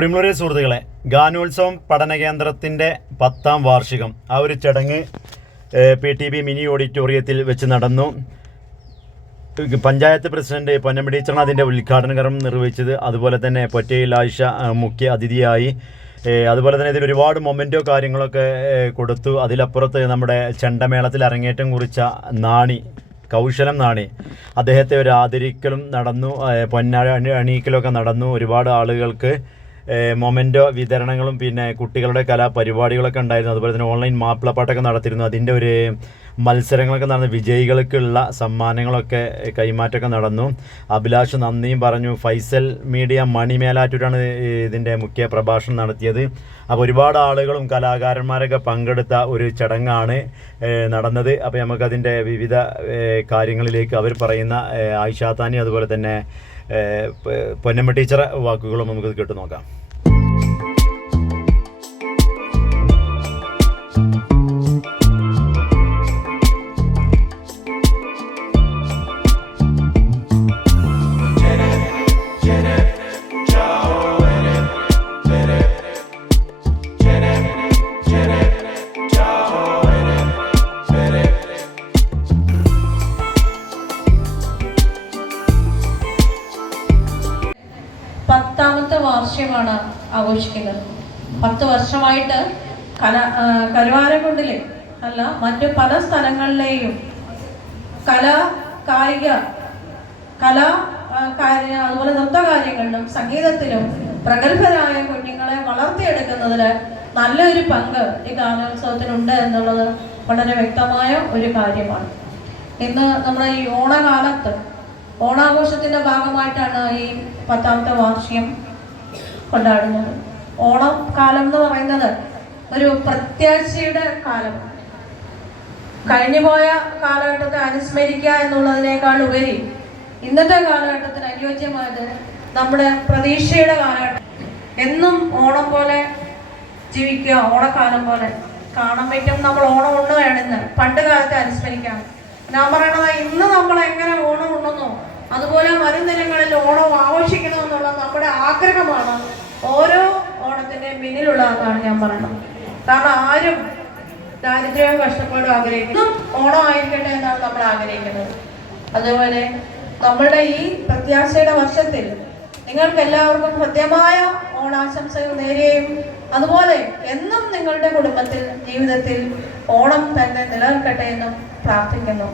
പ്രിമുലറി സുഹൃത്തുക്കളെ ഗാനോത്സവം പഠന കേന്ദ്രത്തിന്റെ പത്താം വാർഷികം. ആ ഒരു ചടങ്ങ് പി ടി ബി മിനി ഓഡിറ്റോറിയത്തിൽ വെച്ച് നടന്നു. പഞ്ചായത്ത് പ്രസിഡന്റ് പൊന്നമ്പടി ടീച്ചറാണ് അതിന്റെ ഉദ്ഘാടന കർമ്മം നിർവഹിച്ചത് അതുപോലെ തന്നെ പൊറ്റയിൽ ആയിഷ മുഖ്യ അതിഥിയായി. അതുപോലെ തന്നെ ഇതിൽ ഒരുപാട് മൊമെന്റോ കാര്യങ്ങളൊക്കെ കൊടുത്തു. അതിലപ്പുറത്ത് നമ്മുടെ ചെണ്ടമേളത്തിൽ അരങ്ങേറ്റം കുറിച്ച നാണി കൗശലം നാണി അദ്ദേഹത്തെ ഒരു ആദരിക്കലും നടന്നു. പൊന്നാഴ അണി- അണിയിക്കലൊക്കെ നടന്നു. ഒരുപാട് ആളുകൾക്ക് മൊമെന്റോ വിതരണങ്ങളും പിന്നെ കുട്ടികളുടെ കലാപരിപാടികളൊക്കെ ഉണ്ടായിരുന്നു. അതുപോലെ തന്നെ ഓൺലൈൻ മാപ്പിളപ്പാട്ടൊക്കെ നടത്തിയിരുന്നു. അതിന്റെ ഒരു മത്സരങ്ങളൊക്കെ നടന്നു വിജയികൾക്കുള്ള സമ്മാനങ്ങളൊക്കെ കൈമാറ്റമൊക്കെ നടന്നു. അഭിലാഷ് നന്ദിയും പറഞ്ഞു ഫൈസൽ മീഡിയ മണിമേലാറ്റൂരാണ് ഇതിന്റെ മുഖ്യ പ്രഭാഷണം നടത്തിയത്. അപ്പോൾ ഒരുപാട് ആളുകളും കലാകാരന്മാരൊക്കെ പങ്കെടുത്ത ഒരു ചടങ്ങാണ് നടന്നത്. അപ്പോൾ നമുക്കതിന്റെ വിവിധ കാര്യങ്ങളിലേക്ക് അവർ പറയുന്ന ആയിഷാത്താനി ആയിഷാ താനി അതുപോലെ തന്നെ പൊന്നമ്മ ടീച്ചറെ വാക്കുകളും നമുക്ക് കേട്ടു നോക്കാം. വാർഷികമാണ് ആഘോഷിക്കുന്നത്. പത്ത് വർഷമായിട്ട് കല കരുവാരക്കുണ്ടിലെ അല്ല മറ്റ് പല സ്ഥലങ്ങളിലെയും കല കായിക കല കാര്യ അതുപോലെ നൃത്തകാര്യങ്ങളിലും സംഗീതത്തിലും പ്രഗത്ഭരായ കുഞ്ഞുങ്ങളെ വളർത്തിയെടുക്കുന്നതിൽ നല്ലൊരു പങ്ക് ഈ ഗാനോത്സവത്തിനുണ്ട് എന്നുള്ളത് വളരെ വ്യക്തമായ ഒരു കാര്യമാണ്. ഇന്ന് നമ്മുടെ ഈ ഓണകാലത്ത് ഓണാഘോഷത്തിന്റെ ഭാഗമായിട്ടാണ് ഈ പത്താമത്തെ വാർഷികം കൊണ്ടാടുന്നത്. ഓണം കാലം എന്ന് പറയുന്നത് ഒരു പ്രത്യാശയുടെ കാലമാണ് കഴിഞ്ഞുപോയ കാലഘട്ടത്തെ അനുസ്മരിക്കുക എന്നുള്ളതിനേക്കാൾ ഉപരി ഇന്നത്തെ കാലഘട്ടത്തിന് അനുയോജ്യമായത് നമ്മുടെ പ്രതീക്ഷയുടെ കാലഘട്ടം. എന്നും ഓണം പോലെ ജീവിക്കുക ഓണക്കാലം പോലെ. കാണാൻ പറ്റും നമ്മൾ ഓണം ഉണ്ണുകയാണെന്ന് പണ്ട് കാലത്തെ അനുസ്മരിക്കാം ഞാൻ പറയണത് ഇന്ന് നമ്മൾ എങ്ങനെ ഓണം ഉണ്ണുന്നു അതുപോലെ വരും ദിനങ്ങളിൽ ഓണം ആഘോഷിക്കണമെന്നുള്ള നമ്മുടെ ആഗ്രഹമാണ് ഓരോ ഓണത്തിന്റെയും ആൾക്കാണ് ഞാൻ പറയുന്നത്. കാരണം ആരും ദാരിദ്ര്യവും കഷ്ടപ്പാടും ആഗ്രഹിക്കുന്നു. ഓണം ആയിരിക്കട്ടെ എന്നാണ് നമ്മൾ ആഗ്രഹിക്കുന്നത്. അതുപോലെ നമ്മളുടെ ഈ പ്രത്യാശയുടെ വർഷത്തിൽ നിങ്ങൾക്ക് എല്ലാവർക്കും ഹൃദ്യമായ ഓണാശംസകൾ നേരുകയും അതുപോലെ എന്നും നിങ്ങളുടെ കുടുംബത്തിൽ ജീവിതത്തിൽ ഓണം തന്നെ നിലനിൽക്കട്ടെ എന്നും പ്രാർത്ഥിക്കുന്നു.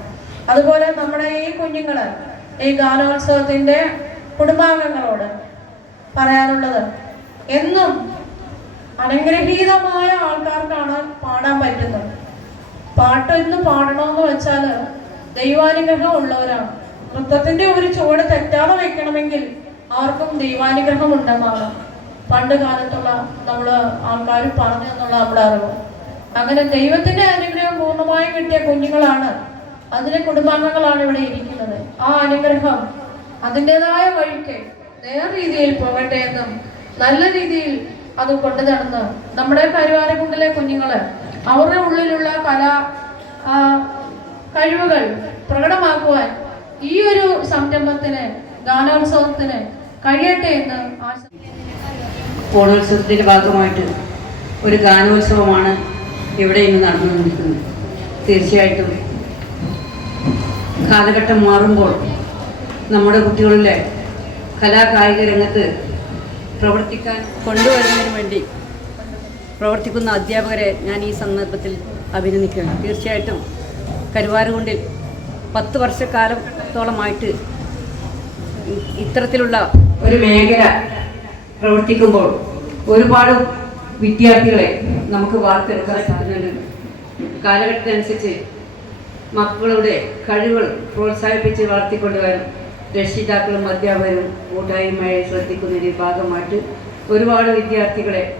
അതുപോലെ നമ്മുടെ ഈ കുഞ്ഞുങ്ങൾ ഈ ഗാനോത്സവത്തിന്റെ കുടുംബാംഗങ്ങളോട് പറയാനുള്ളത് എന്നും അനുഗ്രഹീതമായ ആൾക്കാർക്കാണ് പാടാൻ പറ്റുന്നത്. പാട്ട് എന്ന് പാടണമെന്ന് വെച്ചാൽ ദൈവാനുഗ്രഹം ഉള്ളവരാണ്. നൃത്തത്തിന്റെ ഒരു ചുവട് തെറ്റാതെ വെക്കണമെങ്കിൽ ആർക്കും ദൈവാനുഗ്രഹം ഉണ്ടെന്നാണ് പണ്ട് കാലത്തുള്ള നമ്മൾ ആൾക്കാർ പറഞ്ഞു എന്നുള്ള നമ്മുടെ അറിവ് അങ്ങനെ ദൈവത്തിന്റെ അനുഗ്രഹം പൂർണമായും കിട്ടിയ കുഞ്ഞുങ്ങളാണ് അതിലെ കുടുംബാംഗങ്ങളാണ് ഇവിടെ ഇരിക്കുന്നത്. ആ അനുഗ്രഹം അതിന്റെതായ വഴിക്ക് നേർ രീതിയിൽ പോകട്ടെ എന്നും നല്ല രീതിയിൽ അത് കൊണ്ടു നടന്ന് നമ്മുടെ പരിവാരക്കുണ്ടിലെ കുഞ്ഞുങ്ങൾ അവരുടെ ഉള്ളിലുള്ള കല കഴിവുകൾ പ്രകടമാക്കുവാൻ ഈ ഒരു സംരംഭത്തിന് ഗാനോത്സവത്തിന് കഴിയട്ടെ എന്ന് ഓണോത്സവത്തിന്റെ ഭാഗമായിട്ട് ഒരു ഗാനോത്സവമാണ് ഇവിടെ ഇന്ന് നടന്നുകൊണ്ടിരിക്കുന്നത്. തീർച്ചയായിട്ടും കാലഘട്ടം മാറുമ്പോൾ നമ്മുടെ കുട്ടികളിലെ കലാകായിക രംഗത്ത് പ്രവർത്തിക്കാൻ കൊണ്ടുവരുന്നതിന് വേണ്ടി പ്രവർത്തിക്കുന്ന അധ്യാപകരെ ഞാൻ ഈ സന്ദർഭത്തിൽ അഭിനന്ദിക്കുകയാണ്. തീർച്ചയായിട്ടും കരുവാരുകൊണ്ടിൽ പത്ത് വർഷക്കാലത്തോളമായിട്ട് ഇത്തരത്തിലുള്ള ഒരു മേഖല പ്രവർത്തിക്കുമ്പോൾ ഒരുപാട് വിദ്യാർത്ഥികളെ നമുക്ക് വാർത്തെടുക്കാൻ സാധിക്കുന്നുണ്ട്. കാലഘട്ടത്തിനനുസരിച്ച് മക്കളുടെ കഴിവുകൾ പ്രോത്സാഹിപ്പിച്ച് വളർത്തിക്കൊണ്ടുവരാൻ രക്ഷിതാക്കളും അധ്യാപകരും കൂട്ടായ്മയെ ശ്രദ്ധിക്കുന്നതിന്റെ ഭാഗമായിട്ട് ഒരുപാട് വിദ്യാർത്ഥികളെ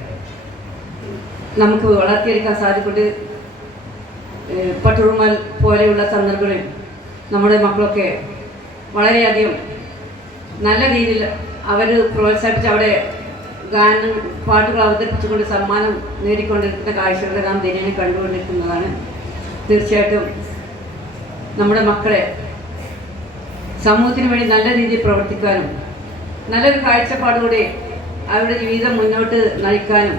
നമുക്ക് വളർത്തിയെടുക്കാൻ സാധിക്കൊണ്ട് പട്ടുറുമൽ പോലെയുള്ള സന്ദർഭങ്ങളിൽ നമ്മുടെ മക്കളൊക്കെ വളരെയധികം നല്ല രീതിയിൽ അവർ പ്രോത്സാഹിപ്പിച്ച് അവിടെ ഗാനം പാട്ടുകൾ അവതരിപ്പിച്ചുകൊണ്ട് സമ്മാനം നേടിക്കൊണ്ടിരിക്കുന്ന കാഴ്ചകളെ നാം ദിനേനെ കണ്ടുകൊണ്ടിരിക്കുന്നതാണ്. തീർച്ചയായിട്ടും നമ്മുടെ മക്കളെ സമൂഹത്തിന് വേണ്ടി നല്ല രീതിയിൽ പ്രവർത്തിക്കാനും നല്ലൊരു കാഴ്ചപ്പാടോടെ അവരുടെ ജീവിതം മുന്നോട്ട് നയിക്കാനും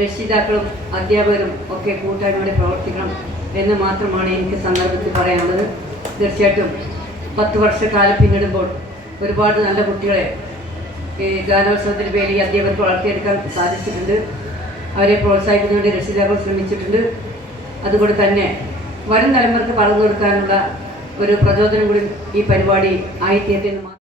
രക്ഷിതാക്കളും അധ്യാപകരും ഒക്കെ കൂട്ടായ്മയോടെ പ്രവർത്തിക്കണം എന്ന് മാത്രമാണ് എനിക്ക് സന്ദർഭത്തിൽ പറയാനുള്ളത്. തീർച്ചയായിട്ടും പത്ത് വർഷക്കാലം പിന്നിടുമ്പോൾ ഒരുപാട് നല്ല കുട്ടികളെ ഈ ഗാനോത്സവത്തിന് പേരിൽ അധ്യാപകർക്ക് വളർത്തിയെടുക്കാൻ സാധിച്ചിട്ടുണ്ട്. അവരെ പ്രോത്സാഹിപ്പിക്കുന്നതിന് രക്ഷിതാക്കൾ ശ്രമിച്ചിട്ടുണ്ട്. അതുകൊണ്ട് തന്നെ വരും തലമുറയ്ക്ക് പറഞ്ഞു കൊടുക്കാനുള്ള ഒരു പ്രചോദനം കൂടി ഈ പരിപാടി ആയിത്തീരട്ടെ